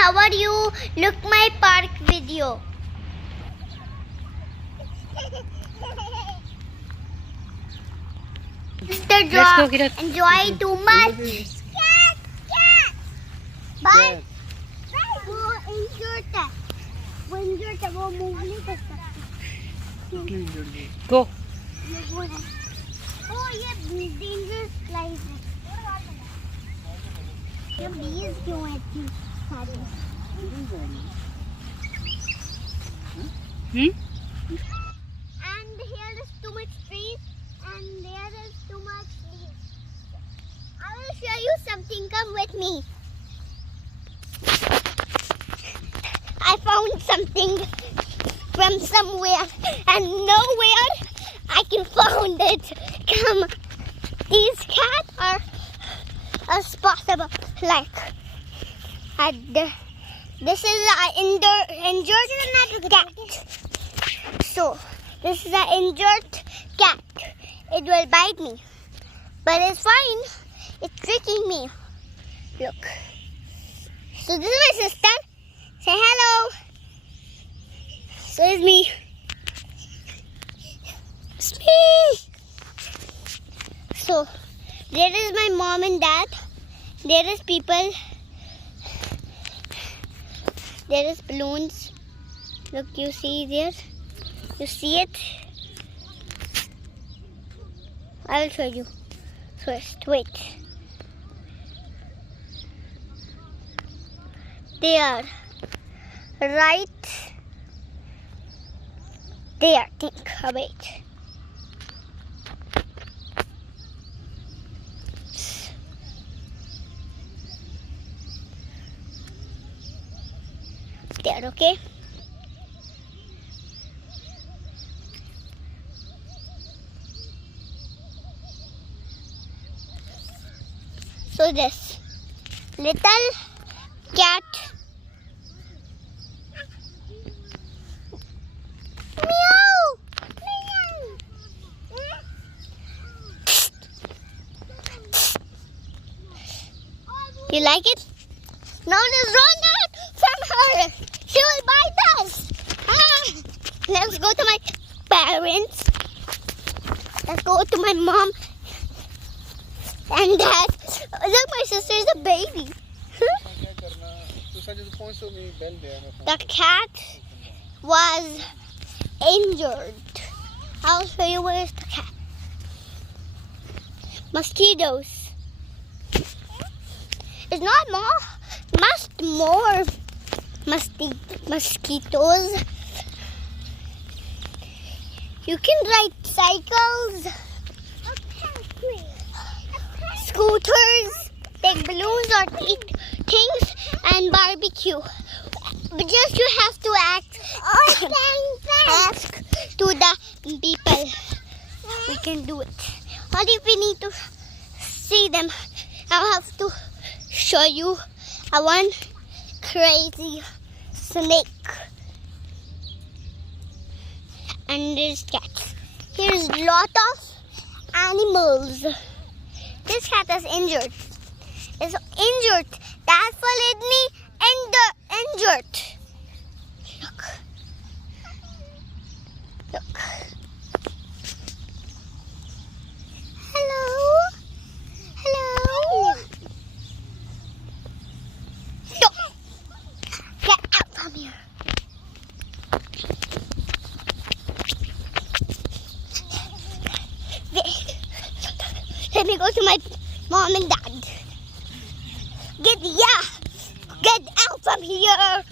how are you? Look my park video. Mr. Let's go, Khirad. Enjoy too much. Bye. वो injured है. वो injured है. वो move नहीं कर सकता. Go. Oh, ये dangerous slide है. ये bees क्यों है इतनी सारी? And here is too much trees and there is too much leaves. I will show you something. Come with me. I found something from somewhere and nowhere I can find it. Come, these cats are as possible. Like, this is an injured cat. So, this is an injured cat. It will bite me, but it's fine. It's tricking me. Look. So this is my sister. Say hello. So is me. It's me. So there is my mom and dad. There is people. There is balloons. Look, you see there? You see it? I will show you. First, wait. They are right there. Think. Wait. There, okay? So this little cat meow. You like it? Now let's run out from her. She will bite us. Let's go to my parents. Let's go to my mom and dad. Look, my sister is a baby. The cat was injured. I'll show you where's the cat. Mosquitoes. It's not more mosquitoes. You can ride cycles, scooters, take balloons or eat things and barbecue. But just you have to ask to the people. We can do it. Or if we need to see them, I'll have to show you one crazy snake. And there's cats. Here's a lot of animals. This cat is injured. It's injured. That followed me injured. Look. Look. Hello. Hello. Look. Get out from here. Let me go to my mom and dad. Get out from here.